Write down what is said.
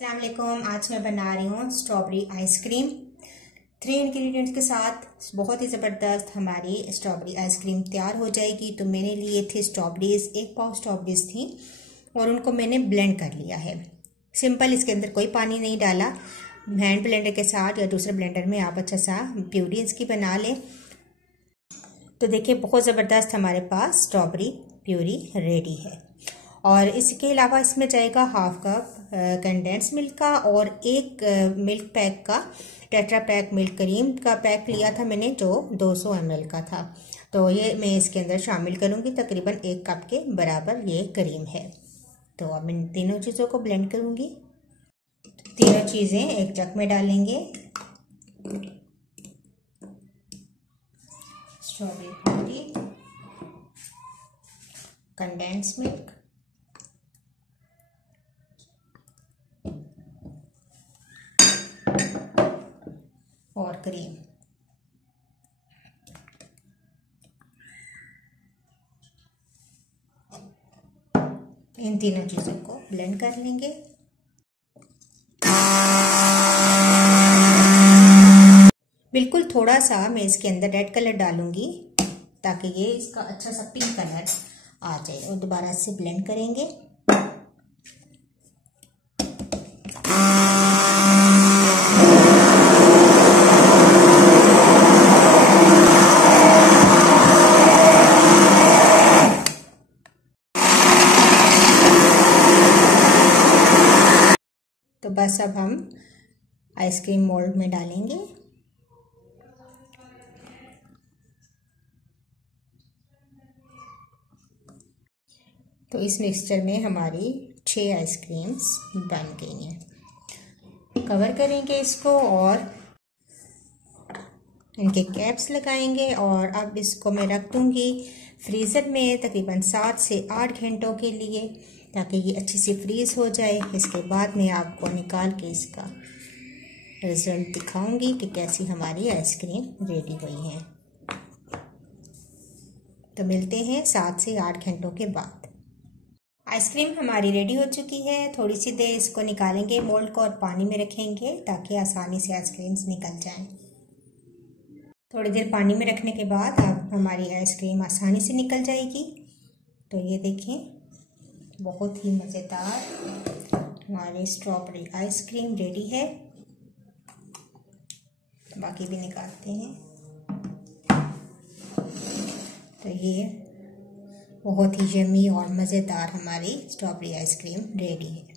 अस्सलाम वालेकुम। आज मैं बना रही हूँ स्ट्रॉबेरी आइसक्रीम। 3 इंग्रेडिएंट्स के साथ बहुत ही ज़बरदस्त हमारी स्ट्रॉबेरी आइसक्रीम तैयार हो जाएगी। तो मैंने लिए थे स्ट्रॉबेरीज, 1 पाव स्ट्रॉबेरीज थी और उनको मैंने ब्लेंड कर लिया है। सिंपल, इसके अंदर कोई पानी नहीं डाला। हैंड ब्लेंडर के साथ या दूसरे ब्लेंडर में आप अच्छा सा प्यूरी इसकी बना लें। तो देखिए, बहुत ज़बरदस्त हमारे पास स्ट्रॉबेरी प्यूरी रेडी है। और इसके अलावा इसमें जाएगा 1/2 कप कंडेंस मिल्क का और 1 मिल्क पैक का टेट्रा पैक मिल्क क्रीम का पैक लिया था मैंने, जो 200 ml का था। तो ये मैं इसके अंदर शामिल करूँगी। तकरीबन 1 कप के बराबर ये क्रीम है। तो अब इन तीनों चीज़ों को ब्लेंड करूँगी। तीनों चीज़ें एक जग में डालेंगे। स्ट्रॉबेरी प्यूरी, कंडेंस मिल्क और क्रीम। इन तीनों चीज़ों को ब्लेंड कर लेंगे। बिल्कुल थोड़ा सा मैं इसके अंदर रेड कलर डालूंगी ताकि ये इसका अच्छा सा पिंक कलर आ जाए। और दोबारा से ब्लेंड करेंगे। तो बस अब हम आइसक्रीम मोल्ड में डालेंगे। तो इस मिक्सचर में हमारी 6 आइसक्रीम्स बन गई हैं। कवर करेंगे इसको और इनके कैप्स लगाएंगे। और अब इसको मैं रख दूंगी फ्रीज़र में तकरीबन 7 से 8 घंटों के लिए, ताकि ये अच्छी सी फ्रीज़ हो जाए। इसके बाद मैं आपको निकाल के इसका रिज़ल्ट दिखाऊंगी कि कैसी हमारी आइसक्रीम रेडी हुई है। तो मिलते हैं 7 से 8 घंटों के बाद। आइसक्रीम हमारी रेडी हो चुकी है। थोड़ी सी देर इसको निकालेंगे मोल्ड को और पानी में रखेंगे ताकि आसानी से आइसक्रीम्स निकल जाएं। थोड़ी देर पानी में रखने के बाद अब हमारी आइसक्रीम आसानी से निकल जाएगी। तो ये देखें, बहुत ही मज़ेदार हमारी स्ट्रॉबेरी आइसक्रीम रेडी है। बाकी भी निकालते हैं। तो ये बहुत ही यम्मी और मज़ेदार हमारी स्ट्रॉबेरी आइसक्रीम रेडी है।